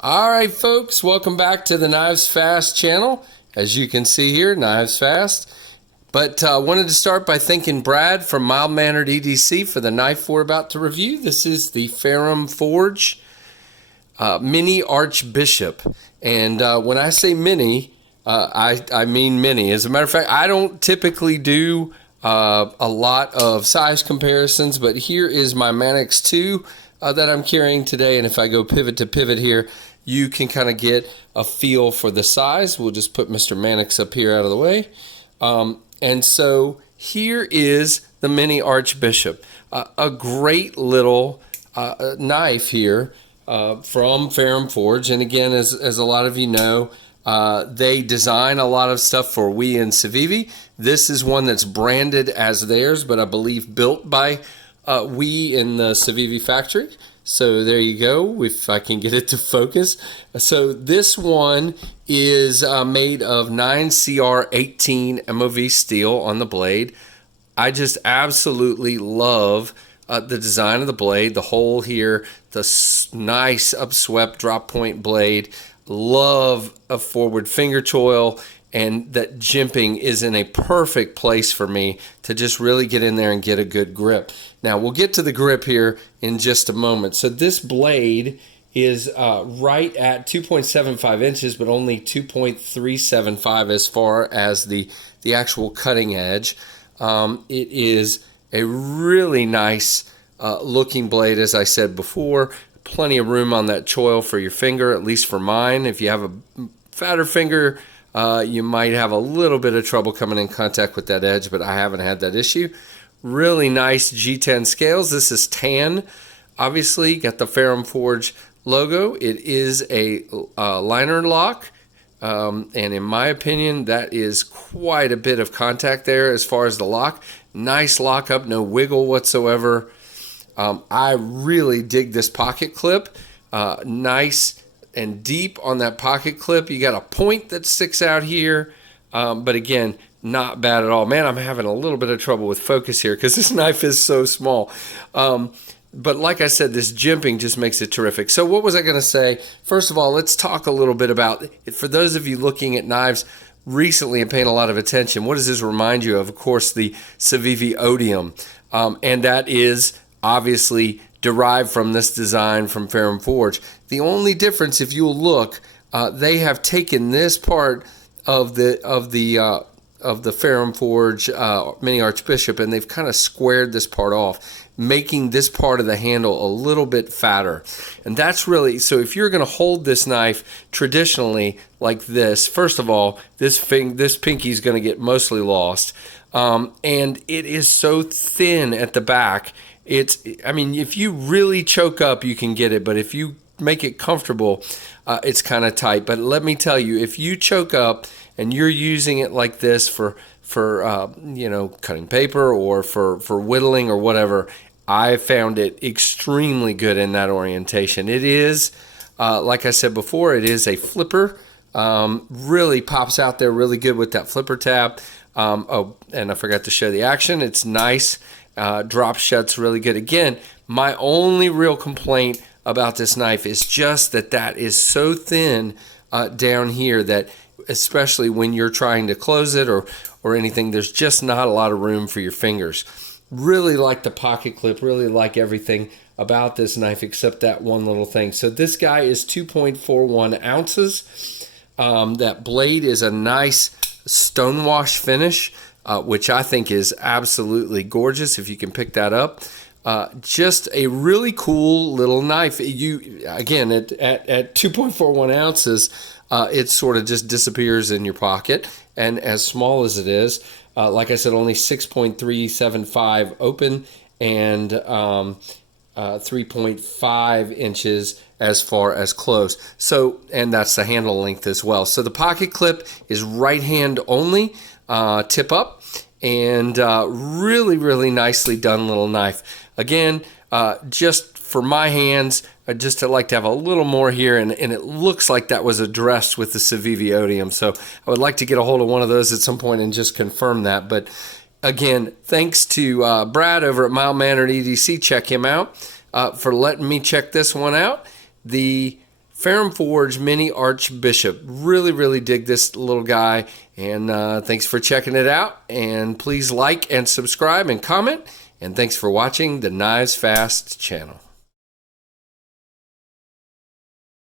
All right, folks, welcome back to the KnivesFAST channel. As you can see here, KnivesFAST. But wanted to start by thanking Brad from Mild Mannered EDC for the knife we're about to review. This is the Ferrum Forge Mini Archbishop. And when I say mini, I mean mini. As a matter of fact, I don't typically do a lot of size comparisons, but here is my Mannix 2 that I'm carrying today. And if I go pivot to pivot here, you can kind of get a feel for the size. We'll just put Mr. Mannix up here out of the way. And so here is the Mini Archbishop, a great little knife here from Ferrum Forge. And again, as a lot of you know, they design a lot of stuff for WE and Civivi. This is one that's branded as theirs, but I believe built by WE in the Civivi factory. So there you go, if I can get it to focus. So this one is made of 9CR18 MOV steel on the blade. I just absolutely love the design of the blade, the hole here, the nice upswept drop point blade. Love a forward finger choil, and that jimping is in a perfect place for me to just really get in there and get a good grip. Now we'll get to the grip here in just a moment. So this blade is right at 2.75 inches, but only 2.375 as far as the actual cutting edge. It is a really nice looking blade, as I said before. Plenty of room on that choil for your finger, at least for mine. If you have a fatter finger, you might have a little bit of trouble coming in contact with that edge, but I haven't had that issue. Really nice G10 scales. This is tan. Obviously, got the Ferrum Forge logo. It is a liner lock, and in my opinion, that is quite a bit of contact there as far as the lock. Nice lockup, no wiggle whatsoever. I really dig this pocket clip. Nice and deep on that pocket clip. You got a point that sticks out here, but again, not bad at all. Man, I'm having a little bit of trouble with focus here because this knife is so small. But like I said, this jimping just makes it terrific. So what was I going to say? First of all, let's talk a little bit about, for those of you looking at knives recently and paying a lot of attention, what does this remind you of? Of course, the Civivi Odium. And that is obviously derived from this design from Ferrum Forge. The only difference, if you'll look, they have taken this part of the Ferrum Forge Mini Archbishop, and they've kind of squared this part off, making this part of the handle a little bit fatter. And that's really, so if you're going to hold this knife traditionally like this, first of all, this pinky is going to get mostly lost. And it is so thin at the back. I mean, if you really choke up, you can get it, but if you make it comfortable, it's kind of tight. But let me tell you, if you choke up and you're using it like this for you know, cutting paper or for whittling or whatever, I found it extremely good in that orientation. It is, like I said before, it is a flipper. Really pops out there really good with that flipper tab. Oh, and I forgot to show the action. It's nice. Drop shuts really good. Again, my only real complaint about this knife is just that is so thin down here that, especially when you're trying to close it or anything, there's just not a lot of room for your fingers. Really like the pocket clip, really like everything about this knife except that one little thing. So this guy is 2.41 ounces. That blade is a nice stonewash finish, which I think is absolutely gorgeous if you can pick that up. Just a really cool little knife. Again, at 2.41 ounces, it sort of just disappears in your pocket. And as small as it is, like I said, only 6.375 open and 3.5 inches as far as close. So, and that's the handle length as well. So the pocket clip is right hand only, tip up, and really, really nicely done little knife. Again, just for my hands, I just like to have a little more here, and it looks like that was addressed with the Civivi Odium. So I would like to get a hold of one of those at some point and just confirm that. But again, thanks to Brad over at Mild Mannered EDC. Check him out for letting me check this one out. The Ferrum Forge Mini Archbishop. Really dig this little guy, and thanks for checking it out, and please like and subscribe and comment, and thanks for watching the KnivesFAST channel.